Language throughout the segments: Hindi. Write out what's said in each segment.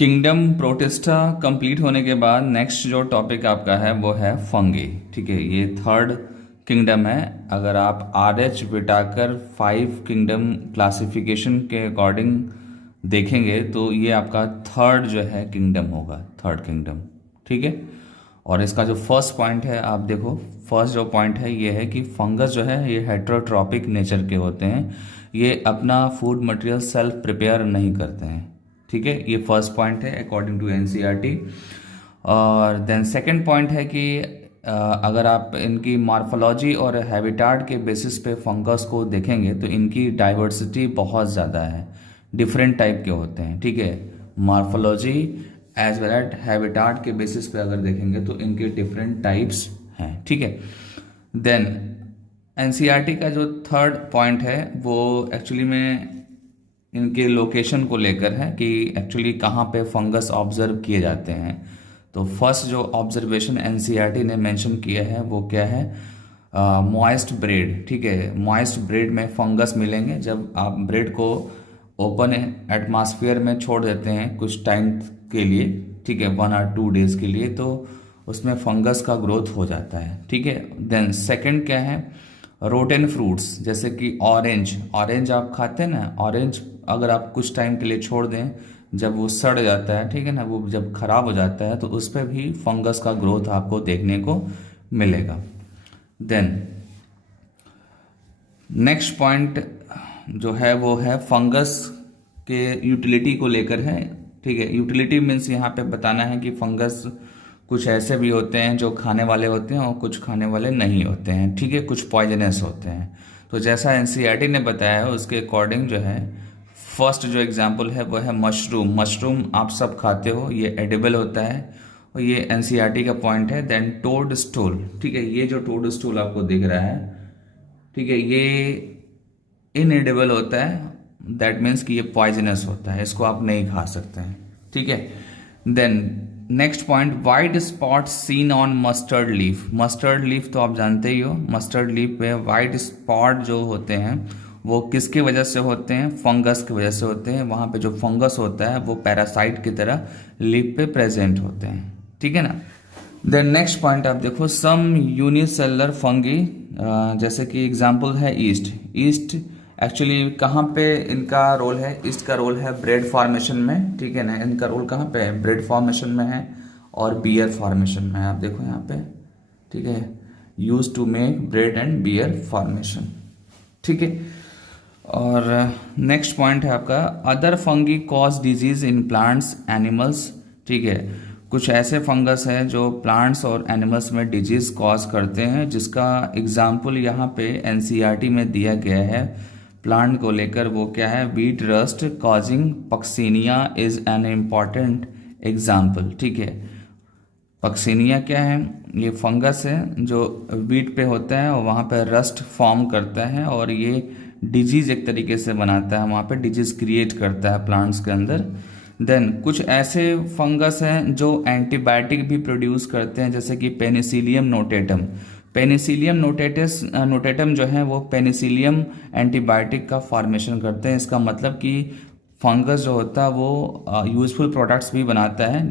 किंगडम प्रोटिस्टा कंप्लीट होने के बाद नेक्स्ट जो टॉपिक आपका है वो है फंगी। ठीक है, ये थर्ड किंगडम है। अगर आप R H Whittaker 5 kingdom classification के अकॉर्डिंग देखेंगे तो ये आपका थर्ड जो है किंगडम होगा, थर्ड किंगडम। ठीक है, और इसका जो फर्स्ट पॉइंट है आप देखो, फर्स्ट जो पॉइंट है ये है कि फंगस जो है ये हेट्रोट्रॉपिक नेचर के होते हैं, ये अपना फूड मटेरियल सेल्फ प्रिपेयर नहीं करते हैं। ठीक है, ये फर्स्ट पॉइंट है अकॉर्डिंग टू एनसीईआरटी। और देन सेकंड पॉइंट है कि अगर आप इनकी मॉर्फोलॉजी और हैबिटाट के बेसिस पे फंगस को देखेंगे तो इनकी डाइवर्सिटी बहुत ज़्यादा है, डिफरेंट टाइप के होते हैं। ठीक है, morphology as well as habitat के बेसिस पे अगर देखेंगे तो इनके डिफरेंट टाइप्स हैं। ठीक है, देन एनसीईआरटी का जो थर्ड पॉइंट है वो एक्चुअली में इनके लोकेशन को लेकर है कि एक्चुअली कहाँ पे फंगस ऑब्जर्व किए जाते हैं। तो फर्स्ट जो ऑब्जर्वेशन एनसीईआरटी ने मेंशन किया है वो क्या है, मॉइस्ट ब्रेड। ठीक है, मॉइस्ट ब्रेड में फंगस मिलेंगे जब आप ब्रेड को ओपन एटमॉस्फेयर में छोड़ देते हैं कुछ टाइम के लिए। ठीक है, 1 और 2 डेज के लिए, तो उसमें फंगस का ग्रोथ हो जाता है। ठीक है, देन सेकंड क्या है, रोटेन फ्रूट्स जैसे कि ऑरेंज। ऑरेंज आप खाते हैं ना, ऑरेंज अगर आप कुछ टाइम के लिए छोड़ दें, जब वो सड़ जाता है, ठीक है ना, वो जब खराब हो जाता है तो उस पर भी फंगस का ग्रोथ आपको देखने को मिलेगा। देन नेक्स्ट पॉइंट जो है वो है फंगस के यूटिलिटी को लेकर है। ठीक है, यूटिलिटी मीन्स यहाँ पे बताना है कि फंगस कुछ ऐसे भी होते हैं जो खाने वाले होते हैं और कुछ खाने वाले नहीं होते हैं। ठीक है, कुछ पॉइजनस होते हैं। तो जैसा एनसीईआरटी ने बताया है उसके अकॉर्डिंग जो है फर्स्ट जो एग्जांपल है वो है मशरूम। मशरूम आप सब खाते हो, ये एडिबल होता है और ये एनसीईआरटी का पॉइंट है। Then toadstool. ठीक है, ये जो टोड स्टूल आपको दिख रहा है, ठीक है, ये इनएडिबल होता है, दैट मीन्स कि ये पॉइजनस होता है, इसको आप नहीं खा सकते हैं। ठीक है, then next point, white spot seen on mustard leaf. Mustard leaf तो आप जानते ही हो, मस्टर्ड लीफ पे वाइट स्पॉट जो होते हैं वो किसकी वजह से होते हैं, फंगस की वजह से होते हैं। वहाँ पे जो फंगस होता है वो पैरासाइट की तरह लीफ पे प्रेजेंट होते हैं। ठीक है ना। देन नेक्स्ट पॉइंट आप देखो, सम यूनिसेलुलर फंगी, जैसे कि एग्जांपल है ईस्ट। ईस्ट एक्चुअली कहाँ पे इनका रोल है, ईस्ट का रोल है ब्रेड फॉर्मेशन में। ठीक है ना, इनका रोल कहाँ पे है, ब्रेड फॉर्मेशन में है और बियर फॉर्मेशन में है। आप देखो यहाँ पे, ठीक है, use to make bread and beer formation. ठीक है, और नेक्स्ट पॉइंट है आपका, other fungi cause disease in plants animals. ठीक है, कुछ ऐसे फंगस हैं जो प्लांट्स और एनिमल्स में डिजीज कॉज करते हैं, जिसका एग्जाम्पल यहाँ पे एनसीईआरटी में दिया गया है प्लांट को लेकर। वो क्या है, wheat rust causing Puccinia is an important example. ठीक है, पक्सीनिया क्या है, ये फंगस है जो वीट पे होता है और वहाँ पे रस्ट फॉर्म करता है और ये डिजीज एक तरीके से बनाता है, वहाँ पे डिजीज क्रिएट करता है प्लांट्स के अंदर। देन कुछ ऐसे फंगस हैं जो एंटीबायोटिक भी प्रोड्यूस करते हैं, जैसे कि पेनिसिलियम नोटेटम। पेनिसिलियम नोटेटम जो है वो पेनिसिलियम एंटीबायोटिक का फॉर्मेशन करते हैं। इसका मतलब कि फंगस जो होता है वो यूजफुल प्रोडक्ट्स भी बनाता है।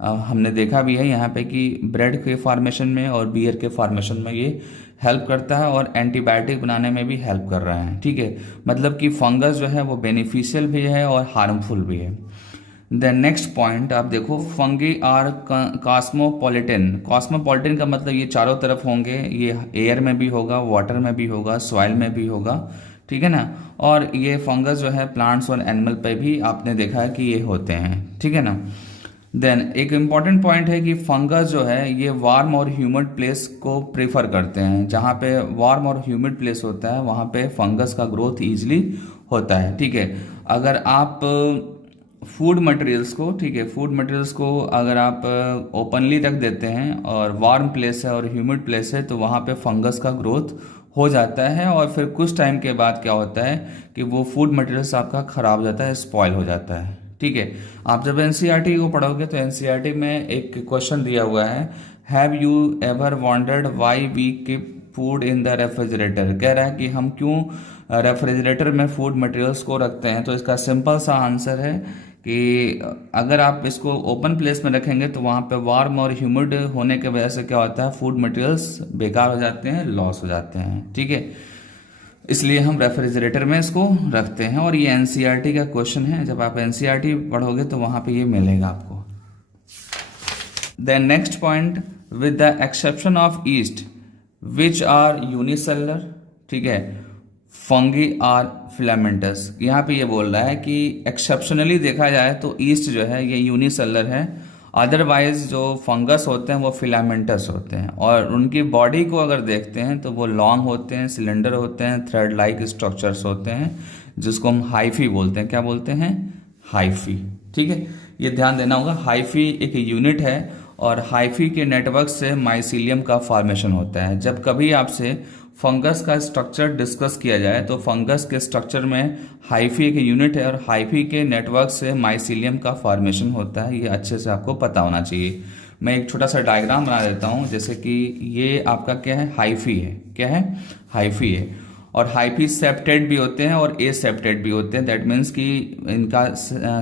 हमने देखा भी है यहाँ पे कि ब्रेड के फॉर्मेशन में और बियर के फॉर्मेशन में ये हेल्प करता है और एंटीबायोटिक बनाने में भी हेल्प कर रहा है। ठीक है, मतलब कि फंगस जो है वो बेनिफिशियल भी है और हार्मफुल भी है। देन नेक्स्ट पॉइंट आप देखो, फंगी आर कॉस्मोपॉलिटन। कॉस्मोपॉलिटन का मतलब ये चारों तरफ होंगे, ये एयर में भी होगा, वाटर में भी होगा, सॉइल में भी होगा। ठीक है ना, और ये फंगस जो है प्लांट्स और एनिमल पे भी आपने देखा है कि ये होते हैं। ठीक है ना। देन एक इम्पॉर्टेंट पॉइंट है कि फंगस जो है ये वार्म और ह्यूमिड प्लेस को प्रेफर करते हैं। जहाँ पे वार्म और ह्यूमिड प्लेस होता है वहाँ पे फंगस का ग्रोथ ईजिली होता है। ठीक है, अगर आप फूड मटेरियल्स को, ठीक है, फूड मटेरियल्स को अगर आप ओपनली रख देते हैं और वार्म प्लेस है और ह्यूमिड प्लेस है तो वहाँ पे फंगस का ग्रोथ हो जाता है और फिर कुछ टाइम के बाद क्या होता है कि वो फूड मटेरियल्स आपका ख़राब हो जाता है, स्पॉइल हो जाता है। ठीक है, आप जब एनसीईआरटी को पढ़ोगे तो एनसीईआरटी में एक क्वेश्चन दिया हुआ है, have you ever wondered why we keep food in the refrigerator. कह रहा है कि हम क्यों रेफ्रिजरेटर में फूड मटेरियल्स को रखते हैं। तो इसका सिंपल सा आंसर है कि अगर आप इसको ओपन प्लेस में रखेंगे तो वहाँ पे वार्म और ह्यूमिड होने की वजह से क्या होता है, फूड मटेरियल्स बेकार हो जाते हैं, लॉस हो जाते हैं, ठीक है। इसलिए हम रेफ्रिजरेटर में इसको रखते हैं। और ये एनसीईआरटी का क्वेश्चन है, जब आप एनसीईआरटी पढ़ोगे तो वहाँ पे ये मिलेगा आपको। Then next point, with the exception of yeast which are unicellular, ठीक है, फंगी आर फिलामेंटस। यहाँ पे ये बोल रहा है कि एक्सेप्शनली देखा जाए तो ईस्ट जो है ये यूनिसेलुलर है, अदरवाइज जो फंगस होते हैं वो फिलामेंटस होते हैं। और उनकी बॉडी को अगर देखते हैं तो वो लॉन्ग होते हैं, सिलेंडर होते हैं, थ्रेड लाइक स्ट्रक्चर्स होते हैं, जिसको हम हाइफी बोलते हैं। क्या बोलते हैं? हाइफी, ठीक है। ये ध्यान देना होगा, हाइफी एक यूनिट है और हाइफी के नेटवर्क से माइसीलियम का फॉर्मेशन होता है। जब कभी आपसे फंगस का स्ट्रक्चर डिस्कस किया जाए तो फंगस के स्ट्रक्चर में हाइफी एक यूनिट है और हाइफी के नेटवर्क से माइसीलियम का फॉर्मेशन होता है। ये अच्छे से आपको पता होना चाहिए। मैं एक छोटा सा डायग्राम बना देता हूँ, जैसे कि ये आपका क्या है, हाइफी है। क्या है? हाइफी है। और हाइफी सेप्टेड भी होते हैं और ए सेप्टेड भी होते हैं। दैट मीन्स कि इनका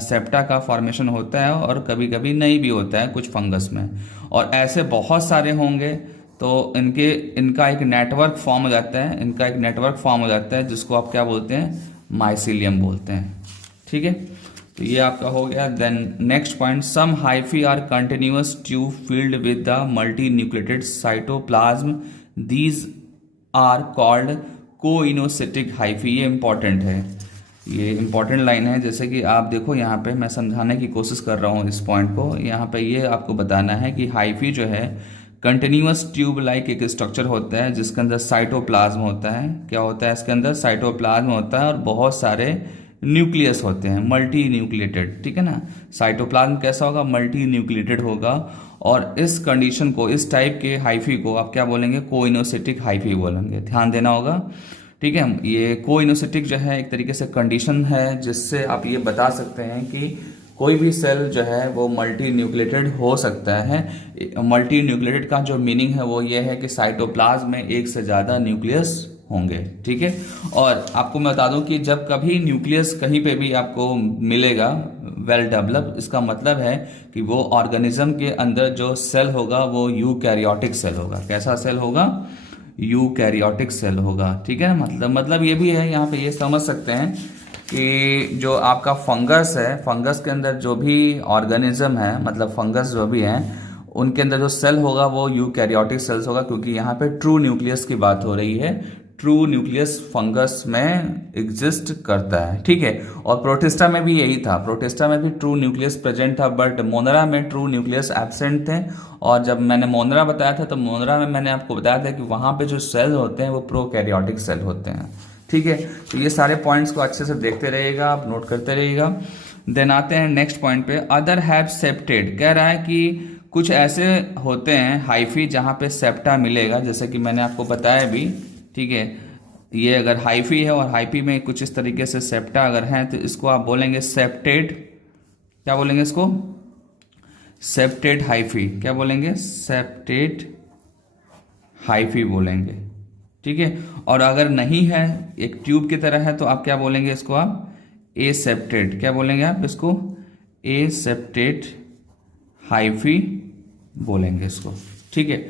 सेप्टा का फॉर्मेशन होता है और कभी कभी नहीं भी होता है कुछ फंगस में। और ऐसे बहुत सारे होंगे तो इनका एक नेटवर्क फॉर्म हो जाता है, इनका एक नेटवर्क फॉर्म हो जाता है जिसको आप क्या बोलते हैं, माइसीलियम बोलते हैं, ठीक है। तो ये आपका हो गया। Then next point, some hyphae are continuous tube filled with the multinucleated cytoplasm, these are called coenocytic hyphae. ये इंपॉर्टेंट है, ये इंपॉर्टेंट लाइन है। जैसे कि आप देखो यहाँ पे मैं समझाने की कोशिश कर रहा हूँ इस पॉइंट को। यहाँ पे ये आपको बताना है कि हाइफी जो है कंटिन्यूअस ट्यूब लाइक एक स्ट्रक्चर होता है जिसके अंदर साइटोप्लाज्म होता है। क्या होता है इसके अंदर? साइटोप्लाज्म होता है और बहुत सारे न्यूक्लियस होते हैं, मल्टी न्यूक्लिएटेड, ठीक है ना। साइटोप्लाज्म कैसा होगा? मल्टी न्यूक्लिएटेड होगा। और इस कंडीशन को, इस टाइप के हाइफी को आप क्या बोलेंगे? कोइनोसिटिक हाइफी बोलेंगे। ध्यान देना होगा, ठीक है। ये कोइनोसिटिक जो है एक तरीके से कंडीशन है जिससे आप ये बता सकते हैं कि कोई भी सेल जो है वो मल्टी न्यूक्लिएटेड हो सकता है। मल्टी न्यूक्लिएटेड का जो मीनिंग है वो ये है कि साइटोप्लाज्म में एक से ज़्यादा न्यूक्लियस होंगे, ठीक है। और आपको मैं बता दूं कि जब कभी न्यूक्लियस कहीं पे भी आपको मिलेगा वेल डेवलप, इसका मतलब है कि वो ऑर्गेनिज्म के अंदर जो सेल होगा वो यूकैरियोटिक सेल होगा। कैसा सेल होगा? यूकैरियोटिक सेल होगा, ठीक है। मतलब ये भी है, यहाँ पे ये समझ सकते हैं कि जो आपका फंगस है, फंगस के अंदर जो भी ऑर्गेनिज्म है, मतलब फंगस जो भी है, उनके अंदर जो सेल होगा वो यूकैरियोटिक सेल्स होगा, क्योंकि यहाँ पे ट्रू न्यूक्लियस की बात हो रही है। ट्रू न्यूक्लियस फंगस में एग्जिस्ट करता है, ठीक है। और प्रोटिस्टा में भी यही था, प्रोटिस्टा में भी ट्रू न्यूक्लियस प्रेजेंट था, बट मोनरा में ट्रू न्यूक्लियस एब्सेंट थे। और जब मैंने मोनरा बताया था तो मोनरा में मैंने आपको बताया था कि वहाँ पे जो सेल होते हैं वो प्रोकैरियोटिक सेल होते हैं, ठीक है। तो ये सारे पॉइंट्स को अच्छे से देखते रहिएगा, आप नोट करते रहिएगा। देन आते हैं नेक्स्ट पॉइंट पे, अदर हैव सेप्टेड। कह रहा है कि कुछ ऐसे होते हैं हाइफी जहाँ पे सेप्टा मिलेगा, जैसे कि मैंने आपको बताया भी, ठीक है। ये अगर हाइफी है और हाइफी में कुछ इस तरीके से सेप्टा अगर है तो इसको आप बोलेंगे सेप्टेड। क्या बोलेंगे इसको? Septate hyphae. क्या बोलेंगे? सेप्टेड हाइफी बोलेंगे, ठीक है। और अगर नहीं है, एक ट्यूब की तरह है, तो आप क्या बोलेंगे इसको? आप एसेप्टेड। क्या बोलेंगे आप इसको? एसेप्टेड हाइफी बोलेंगे इसको, ठीक है।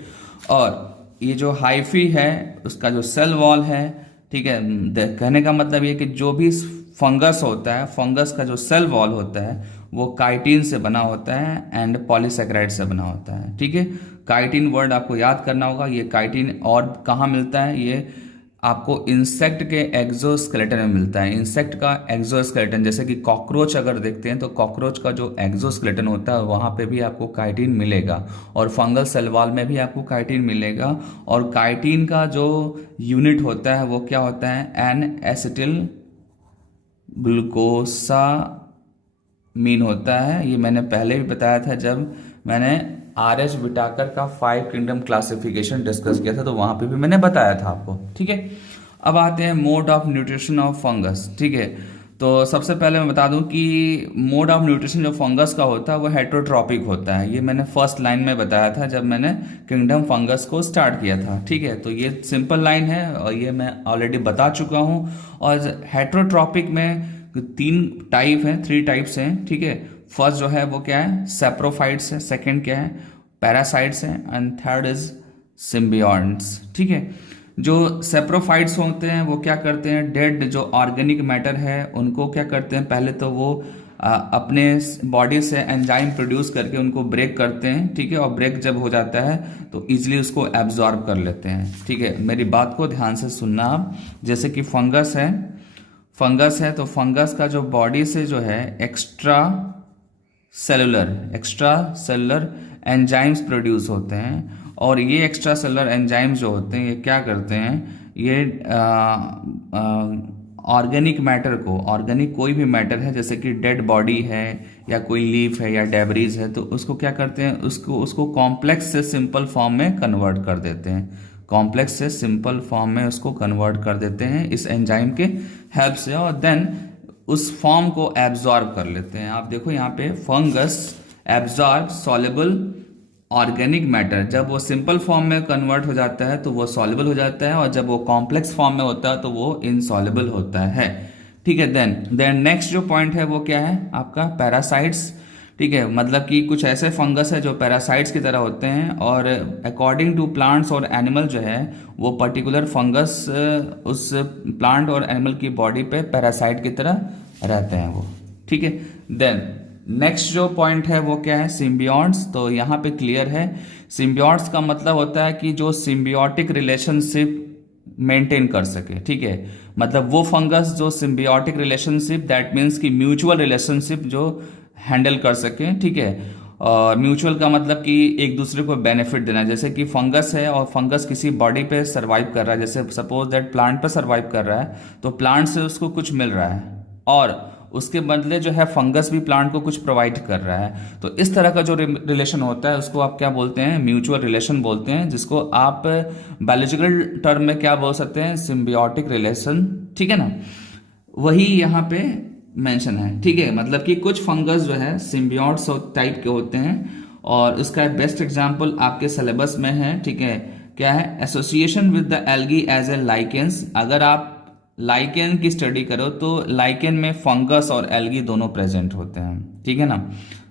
और ये जो हाइफी है उसका जो सेल वॉल है, ठीक है, कहने का मतलब ये कि जो भी फंगस होता है, फंगस का जो सेल वॉल होता है वो काइटिन से बना होता है एंड पॉलीसेकेराइड से बना होता है, ठीक है। काइटिन वर्ड आपको याद करना होगा। ये काइटिन और कहाँ मिलता है? ये आपको इंसेक्ट के एक्सोस्केलेटन में मिलता है। इंसेक्ट का एक्सोस्केलेटन, जैसे कि कॉकरोच अगर देखते हैं तो कॉकरोच का जो एक्सोस्केलेटन होता है वहाँ पे भी आपको काइटिन मिलेगा। और फंगल सेल वॉल में भी आपको काइटिन मिलेगा। और काइटिन का जो यूनिट होता है वो क्या होता है? एन एसिटिल ग्लूकोसामीन होता है। ये मैंने पहले भी बताया था जब मैंने आर.एच. विटाकर का 5 किंगडम क्लासिफिकेशन डिस्कस किया था, तो वहां पे भी मैंने बताया था आपको, ठीक है। अब आते हैं mode of nutrition of fungus, ठीक है। तो सबसे पहले मैं बता दूं कि मोड ऑफ न्यूट्रिशन जो फंगस का होता है वो हेटरोट्रॉपिक होता है। ये मैंने फर्स्ट लाइन में बताया था जब मैंने किंगडम फंगस को स्टार्ट किया था, ठीक है। तो ये सिंपल लाइन है और ये मैं ऑलरेडी बता चुका हूँ। और हेटरोट्रॉपिक में तीन टाइप हैं, थ्री टाइप्स हैं, ठीक है। फर्स्ट जो है वो क्या है, सेप्रोफाइट्स है, सेकंड क्या है, पैरासाइट्स है, एंड थर्ड इज सिम्बियॉन्ट्स, ठीक है। जो सेप्रोफाइट्स होते हैं वो क्या करते हैं, डेड जो ऑर्गेनिक मैटर है उनको क्या करते हैं, पहले तो वो अपने बॉडी से एंजाइम प्रोड्यूस करके उनको ब्रेक करते हैं, ठीक है। और ब्रेक जब हो जाता है तो इजीली उसको एब्जॉर्ब कर लेते हैं, ठीक है। मेरी बात को ध्यान से सुनना आप। जैसे कि फंगस है तो फंगस का जो बॉडी से जो है एक्स्ट्रा सेलुलर एंजाइम्स प्रोड्यूस होते हैं, और ये एक्स्ट्रा सेलुलर एंजाइम्स जो होते हैं ये क्या करते हैं, ये ऑर्गेनिक मैटर को, ऑर्गेनिक कोई भी मैटर है जैसे कि डेड बॉडी है या कोई लीफ है या डेबरीज है, तो उसको क्या करते हैं, उसको कॉम्प्लेक्स से सिंपल फॉर्म में कन्वर्ट कर देते हैं, कॉम्प्लेक्स से सिंपल फॉर्म में उसको कन्वर्ट कर देते हैं इस एंजाइम के हेल्प से, और देन उस फॉर्म को एब्जॉर्ब कर लेते हैं। आप देखो यहाँ पे fungus absorb soluble organic matter, जब वो सिंपल फॉर्म में कन्वर्ट हो जाता है तो वो सॉल्युबल हो जाता है, और जब वो कॉम्प्लेक्स फॉर्म में होता है तो वो इनसॉल्युबल होता है, ठीक है। देन नेक्स्ट जो पॉइंट है वो क्या है आपका, पैरासाइट्स, ठीक है। मतलब कि कुछ ऐसे फंगस है जो पैरासाइट्स की तरह होते हैं, और अकॉर्डिंग टू प्लांट्स और एनिमल जो है वो पर्टिकुलर फंगस उस प्लांट और एनिमल की बॉडी पे पैरासाइट की तरह रहते हैं वो, ठीक है। देन नेक्स्ट जो पॉइंट है वो क्या है, सिम्बियॉन्ट्स। तो यहाँ पे क्लियर है, सिम्बियॉन्ट्स का मतलब होता है कि जो सिम्बियोटिक रिलेशनशिप मेंटेन कर सके, ठीक है। मतलब वो फंगस जो सिम्बियोटिक रिलेशनशिप, दैट मीन्स कि म्यूचुअल रिलेशनशिप जो हैंडल कर सके, ठीक है। और म्यूचुअल का मतलब कि एक दूसरे को बेनिफिट देना, जैसे कि फंगस है और फंगस किसी बॉडी पे सरवाइव कर रहा है, जैसे सपोज दैट प्लांट पे सरवाइव कर रहा है, तो प्लांट से उसको कुछ मिल रहा है और उसके बदले जो है फंगस भी प्लांट को कुछ प्रोवाइड कर रहा है। तो इस तरह का जो रिलेशन होता है उसको आप क्या बोलते हैं, म्यूचुअल रिलेशन बोलते हैं, जिसको आप बायोलॉजिकल टर्म में क्या बोल सकते हैं, सिम्बियोटिक रिलेशन, ठीक है ना। वही यहाँ पे मेंशन है, ठीक है। मतलब कि कुछ फंगस जो है सिम्बियोट्स टाइप के होते हैं, और उसका बेस्ट एग्जांपल आपके सिलेबस में है, ठीक है। क्या है, association with the algae as a lichens. अगर आप लाइकेन की स्टडी करो तो लाइकेन में फंगस और एल्गी दोनों प्रेजेंट होते हैं, ठीक है ना।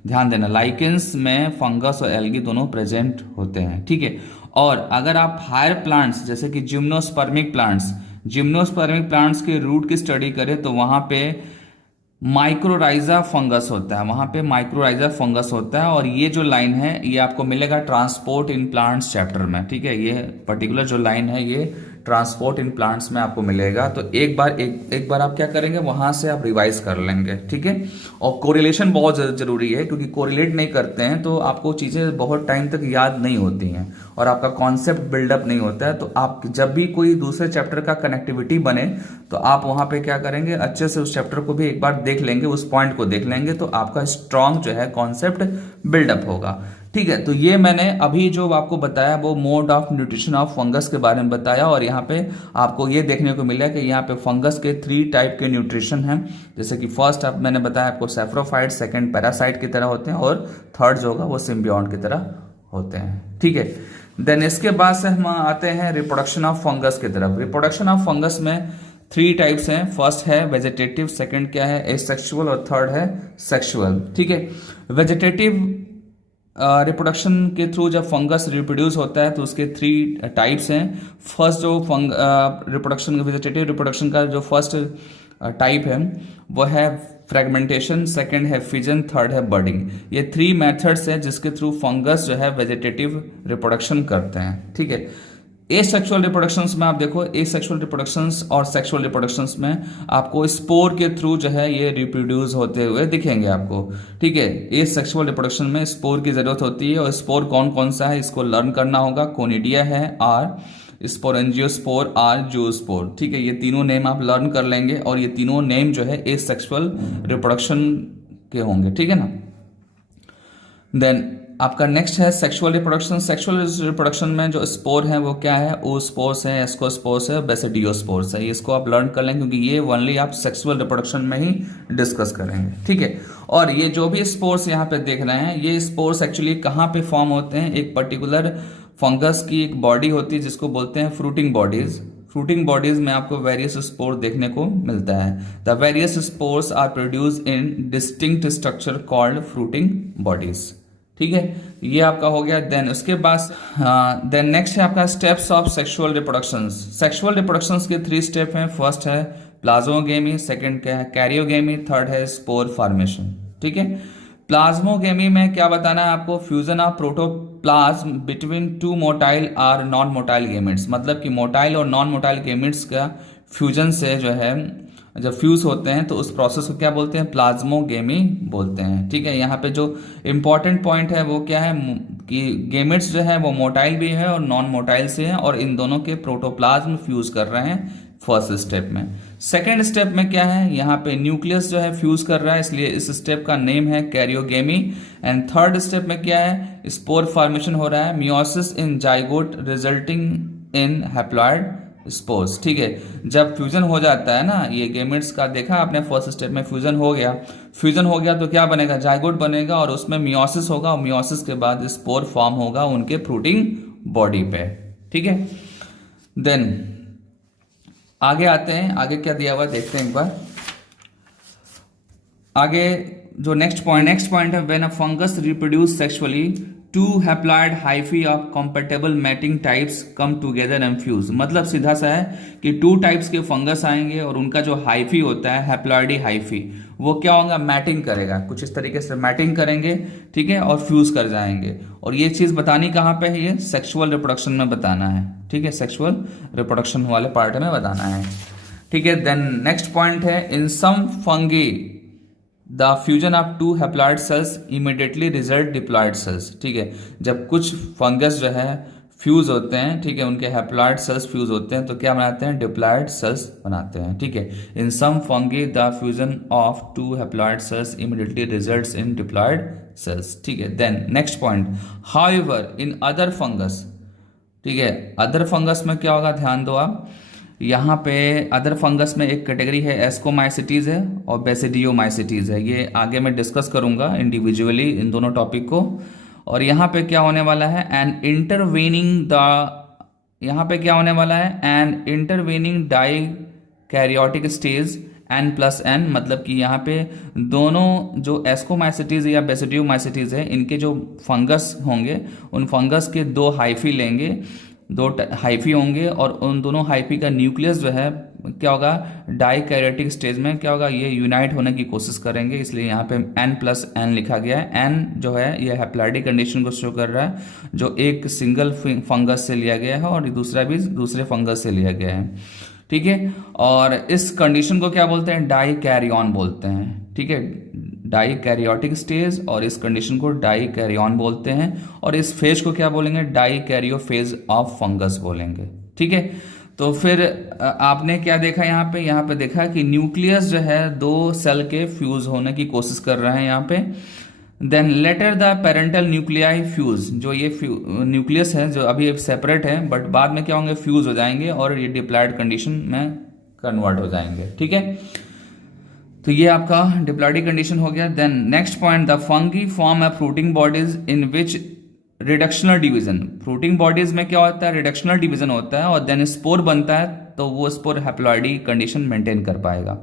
ध्यान देना, लाइकेंस में फंगस और एल्गी दोनों प्रेजेंट होते हैं, ठीक है। और अगर आप हायर प्लांट्स जैसे कि जिम्नोस्पर्मिक प्लांट्स के रूट की स्टडी करें तो वहां पे माइक्रोराइजा फंगस होता है, वहां पे माइक्रोराइजा फंगस होता है। और ये जो लाइन है ये आपको मिलेगा ट्रांसपोर्ट इन प्लांट्स चैप्टर में, ठीक है। ये पर्टिकुलर जो लाइन है ये ट्रांसपोर्ट इन प्लांट्स में आपको मिलेगा, तो एक बार आप क्या करेंगे, वहां से आप रिवाइज कर लेंगे, ठीक है। और कोरिलेशन बहुत जरूरी है, क्योंकि कोरिलेट नहीं करते हैं तो आपको चीजें बहुत टाइम तक याद नहीं होती हैं और आपका कॉन्सेप्ट बिल्डअप नहीं होता है। तो आप जब भी कोई दूसरे चैप्टर का कनेक्टिविटी बने तो आप वहां पे क्या करेंगे, अच्छे से उस चैप्टर को भी एक बार देख लेंगे, उस पॉइंट को देख लेंगे, तो आपका स्ट्रांग जो है कॉन्सेप्ट बिल्डअप होगा, ठीक है। तो ये मैंने अभी जो आपको बताया वो mode of nutrition of fungus के बारे में बताया, और यहाँ पे आपको ये देखने को मिला कि यहाँ पे फंगस के 3 टाइप के न्यूट्रिशन हैं, जैसे कि फर्स्ट मैंने बताया आपको सेफ्रोफाइट, सेकंड पैरासाइट की तरह होते हैं, और थर्ड जो होगा वो सिम्बियोट की तरह होते हैं, ठीक है। देन इसके बाद से हम आते हैं रिप्रोडक्शन ऑफ फंगस की तरफ। रिप्रोडक्शन ऑफ फंगस में 3 टाइप्स हैं, फर्स्ट है वेजिटेटिव, सेकंड क्या है एसेक्सुअल, और थर्ड है सेक्सुअल, ठीक है। वेजिटेटिव रिप्रोडक्शन के थ्रू जब फंगस रिप्रोड्यूस होता है तो उसके 3 टाइप्स हैं। फर्स्ट जो रिप्रोडक्शन वेजिटेटिव रिप्रोडक्शन का जो फर्स्ट टाइप है वो है फ्रेगमेंटेशन, सेकंड है फिजन, थर्ड है बर्डिंग। ये 3 मेथड्स हैं जिसके थ्रू फंगस जो है वेजिटेटिव रिप्रोडक्शन करते हैं, ठीक है। एसेक्सुअल रिप्रोडक्शंस में आप देखो, एसेक्सुअल रिप्रोडक्शंस और सेक्सुअल रिप्रोडक्शंस में आपको स्पोर के थ्रू जो है ये रिप्रोड्यूस होते हुए दिखेंगे आपको, ठीक है। एसेक्सुअल रिप्रोडक्शन में स्पोर की जरूरत होती है, और स्पोर कौन कौन सा है इसको लर्न करना होगा। कोनिडिया है, आर स्पोरेंजियोस्पोर, आर जूस्पोर, ठीक है। ये तीनों नेम आप लर्न कर लेंगे, और ये तीनों नेम जो है एसेक्सुअल रिप्रोडक्शन के होंगे, ठीक है ना। देन आपका नेक्स्ट है सेक्सुअल रिप्रोडक्शन। सेक्सुअल रिप्रोडक्शन में जो स्पोर है वो क्या है, ओस्पोर्स है, एस्कोस्पोर्स है, बेसिडियोस्पोर्स है। इसको आप लर्न कर लेंगे क्योंकि ये ओनली आप सेक्सुअल रिप्रोडक्शन में ही डिस्कस करेंगे, ठीक है। और ये जो भी स्पोर्स यहाँ पे देख रहे हैं, ये स्पोर्स एक्चुअली कहाँ पे फॉर्म होते हैं, एक पर्टिकुलर फंगस की एक बॉडी होती है जिसको बोलते हैं फ्रूटिंग बॉडीज। फ्रूटिंग बॉडीज में आपको वेरियस स्पोर देखने को मिलता है। The various spores are produce in distinct structure called fruiting bodies. ठीक है, ये आपका हो गया। देन उसके बाद देन नेक्स्ट है आपका steps of sexual reproductions. Sexual reproductions के 3 स्टेप हैं। फर्स्ट है प्लाज्मोगेमी, सेकंड क्या है कैरियोगेमी, थर्ड है स्पोर फॉर्मेशन। ठीक है, प्लाज्मोगेमी में क्या बताना है आपको, fusion of protoplasm between 2 motile और नॉन मोटाइल गेमेट्स, मतलब कि मोटाइल और नॉन मोटाइल गेमेट्स का फ्यूजन से जो है जब फ्यूज होते हैं तो उस प्रोसेस को क्या बोलते हैं, प्लाज्मोगेमी बोलते हैं। ठीक है, यहाँ पे जो इंपॉर्टेंट पॉइंट है वो क्या है कि गेमेट्स जो है वो मोटाइल भी है और नॉन मोटाइल से है, और इन दोनों के प्रोटोप्लाज्म फ्यूज कर रहे हैं फर्स्ट स्टेप में। सेकेंड स्टेप में क्या है, यहाँ पे न्यूक्लियस जो है फ्यूज कर रहा है, इसलिए इस स्टेप का नेम है कैरियोगेमी। एंड थर्ड स्टेप में क्या है, स्पोर फॉर्मेशन हो रहा है, meiosis in zygote resulting in haploid spores. ठीक है, जब फ्यूजन हो जाता है ना, ये गेमेट्स का देखा आपने फर्स्ट स्टेप में फ्यूजन हो गया, फ्यूजन हो गया तो क्या बनेगा, जाइगोट बनेगा और उसमें मियोसिस होगा, और मियोसिस के बाद स्पोर फॉर्म होगा उनके फ्रूटिंग बॉडी पे। ठीक है, देन आगे आते हैं, आगे क्या दिया हुआ देखते हैं एक बार। आगे जो नेक्स्ट पॉइंट है, when a fungus reproduce sexually 2 haploid hyphae of compatible mating types come together and fuse. मतलब सीधा सा है कि 2 टाइप्स के फंगस आएंगे और उनका जो हाइफी होता है हैप्लॉइडी हाइफी, वो क्या होगा, मैटिंग करेगा, कुछ इस तरीके से मैटिंग करेंगे। ठीक है, और फ्यूज कर जाएंगे। और ये चीज बतानी कहाँ पे है, ये सेक्सुअल रिप्रोडक्शन में बताना है। ठीक है, सेक्सुअल रिप्रोडक्शन वाले पार्ट में बताना है। ठीक है, देन नेक्स्ट पॉइंट है, in some fungi the fusion of 2 haploid cells immediately result diploid cells. ठीक है, जब कुछ फंगस जो है फ्यूज होते हैं, ठीक है, उनके हैप्लॉइड सेल्स फ्यूज होते हैं तो क्या बनाते हैं, डिप्लॉइड सेल्स बनाते हैं। ठीक है, in some fungi the fusion of 2 haploid cells immediately results in diploid cells. ठीक है, then next point, however in other fungus. ठीक है, अदर फंगस में क्या होगा, ध्यान दो आप, यहाँ पे अदर फंगस में एक कैटेगरी है एस्कोमाइसिटीज है और बेसिडियोमाइसिटीज है। ये आगे मैं डिस्कस करूंगा इंडिविजुअली इन दोनों टॉपिक को। और यहाँ पे क्या होने वाला है, an intervening dikaryotic stage N+N, मतलब कि यहाँ पे दोनों जो एस्कोमाइसिटीज या बेसिडियोमाइसिटीज है, इनके जो फंगस होंगे उन फंगस के 2 हाइफी लेंगे, 2 हाइफी होंगे, और उन दोनों हाइफी का न्यूक्लियस जो है क्या होगा, डाई कैरियोटिक स्टेज में क्या होगा, ये यूनाइट होने की कोशिश करेंगे, इसलिए यहाँ पे N+N लिखा गया है। N जो है ये हैप्लॉइडी कंडीशन को शो कर रहा है, जो एक सिंगल फंगस से लिया गया है और दूसरा भी दूसरे फंगस से लिया गया है। ठीक है, और इस कंडीशन को क्या बोलते हैं, डाई कैरियन बोलते हैं। ठीक है, डाई कैरियोटिक स्टेज, और इस कंडीशन को डाई कैरियन बोलते हैं, और इस फेज को क्या बोलेंगे, dikaryophase of fungus बोलेंगे। ठीक है, तो फिर आपने क्या देखा यहाँ पे देखा कि न्यूक्लियस जो है 2 सेल के फ्यूज होने की कोशिश कर रहे हैं यहाँ पे। Then later the parental nuclei fuse, जो ये न्यूक्लियस है जो अभी सेपरेट है, बट बाद में क्या होंगे, फ्यूज हो जाएंगे और ये डिप्लॉइड कंडीशन में कन्वर्ट हो जाएंगे। ठीक है, तो ये आपका डिप्लॉइडी कंडीशन हो गया। Then next point, the fungi form a fruiting bodies in which reductional division. Fruiting bodies में क्या होता है, रिडक्शनल डिवीजन होता है, और देन स्पोर बनता है, तो वो स्पोर हैप्लॉइडी कंडीशन मेंटेन कर पाएगा।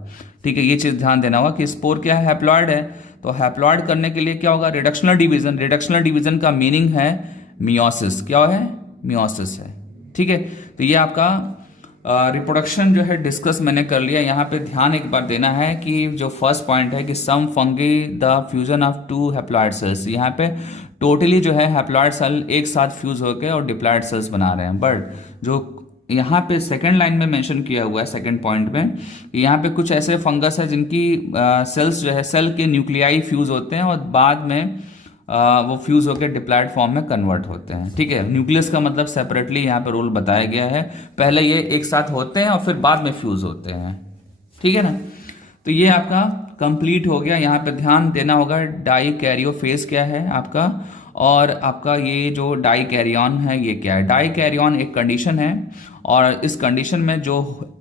ठीक है, ये चीज ध्यान देना होगा कि स्पोर क्या है, हैप्लॉइड है, तो हैप्लॉइड करने के लिए क्या होगा, रिडक्शनल डिवीजन। रिडक्शनल डिवीजन का मीनिंग है मियोसिस, क्या है, मियोसिस है। ठीक है, तो ये आपका रिप्रोडक्शन जो है डिस्कस मैंने कर लिया। यहाँ पे ध्यान एक बार देना है कि जो फर्स्ट पॉइंट है कि some fungi the fusion of 2 haploid cells, यहाँ पे टोटली जो है हैप्लॉइड सेल एक साथ फ्यूज होकर और डिप्लॉइड सेल्स बना रहे हैं। बट जो यहाँ पे सेकंड लाइन में मेंशन किया हुआ है सेकंड पॉइंट में, यहाँ पे कुछ ऐसे फंगस है जिनकी सेल्स जो है सेल के न्यूक्लियाई फ्यूज होते हैं और बाद में वो फ्यूज होकर डिप्लॉइड फॉर्म में कन्वर्ट होते हैं। ठीक है, न्यूक्लियस का मतलब सेपरेटली यहाँ पे रोल बताया गया है, पहले ये एक साथ होते हैं और फिर बाद में फ्यूज होते हैं। ठीक है ना, तो ये आपका कंप्लीट हो गया। यहाँ पे ध्यान देना होगा डाई कैरियो फेज क्या है आपका, और आपका ये जो डाई कैरियन है ये क्या है। डाई कैरियन एक कंडीशन है, और इस कंडीशन में जो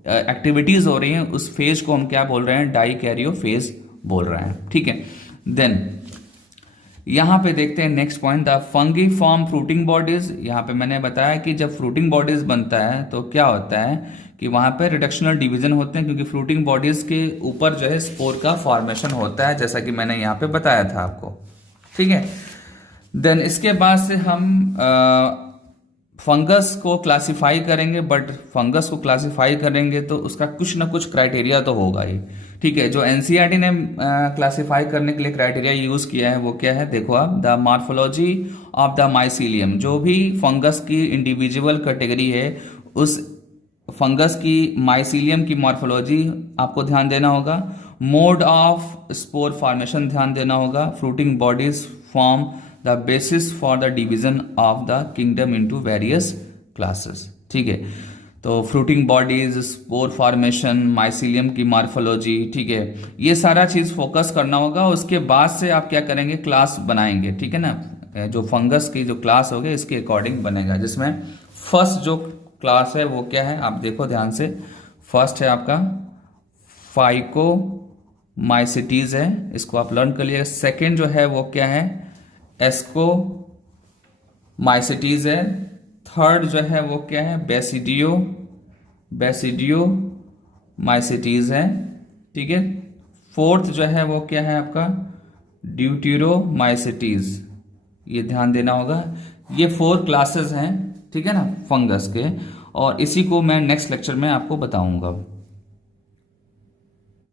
एक्टिविटीज हो रही हैं उस फेज को हम क्या बोल रहे हैं, डाई कैरियो फेज बोल रहे हैं। ठीक है, देन यहाँ पे देखते हैं next point, the fungi form fruiting bodies. यहाँ पे मैंने बताया कि जब फ्रूटिंग बॉडीज बनता है तो क्या होता है कि वहां पे रिडक्शनल डिवीजन होते हैं, क्योंकि फ्रूटिंग बॉडीज के ऊपर जो है स्पोर का फॉर्मेशन होता है, जैसा कि मैंने यहाँ पे बताया था आपको। ठीक है, देन इसके बाद से हम फंगस को क्लासिफाई करेंगे, बट फंगस को क्लासिफाई करेंगे तो उसका कुछ ना कुछ क्राइटेरिया तो होगा ही। ठीक है, जो एनसीईआरटी ने क्लासिफाई करने के लिए क्राइटेरिया यूज किया है वो क्या है, देखो आप, the morphology of the mycelium. जो भी फंगस की इंडिविजुअल कैटेगरी है, उस फंगस की माइसीलियम की मॉर्फोलॉजी आपको ध्यान देना होगा। मोड ऑफ स्पोर फॉर्मेशन ध्यान देना होगा। Fruiting bodies form the basis for the division of the kingdom into various classes. ठीक है, तो fruiting bodies, spore formation, mycelium की मॉर्फोलॉजी, ठीक है, ये सारा चीज फोकस करना होगा। उसके बाद से आप क्या करेंगे, क्लास बनाएंगे। ठीक है ना, जो फंगस की जो क्लास होगी इसके अकॉर्डिंग बनेगा, जिसमें फर्स्ट जो क्लास है वो क्या है, आप देखो ध्यान से। फर्स्ट है आपका फाइकोमाइसिटीज है, इसको आप लर्न कर लिएगा। सेकेंड जो है वो क्या है, एस्कोमाइसिटीज है। थर्ड जो है वो क्या है, बेसिडियोमाइसिटीज है। ठीक है, फोर्थ जो है वो क्या है आपका, ड्यूटेरोमाइसिटीज। ये ध्यान देना होगा। ये 4 क्लासेस हैं, ठीक है ना, फंगस के, और इसी को मैं नेक्स्ट लेक्चर में आपको बताऊंगा।